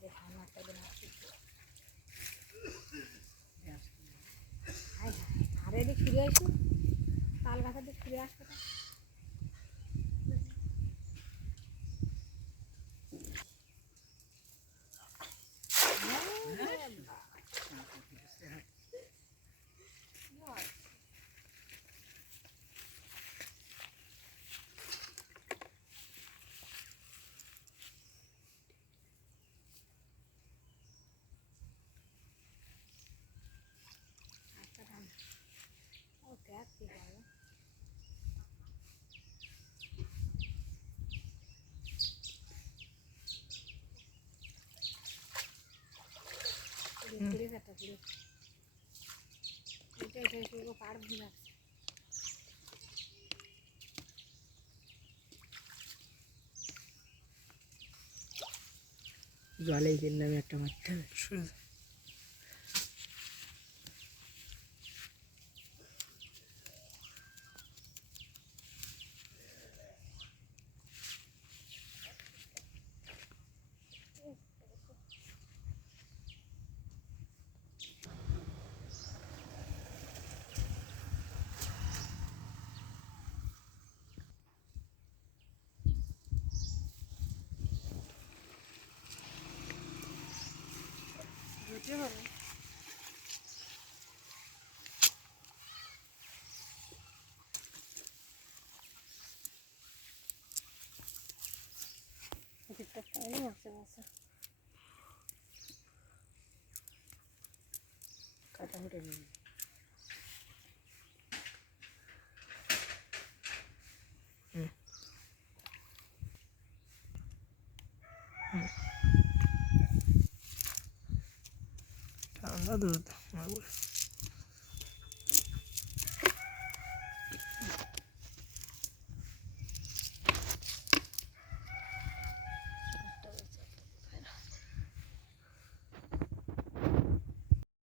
যে ঠান্ডা একটা দিন আসছে আর এদিকে ফিরে আসুন তাল গাছের দিকে ফিরে আসতে ওকে আর কি হবে পুড়ে একটা পুড়ে এটা এটা এটা পাড় ভুলে রাখছে জলে কিনলাম একটা মারতে হবে রুটি হবে দিকটা পাইনি আছে আছে কাটা ফুটে নিয়ে ঠান্ডা দুধ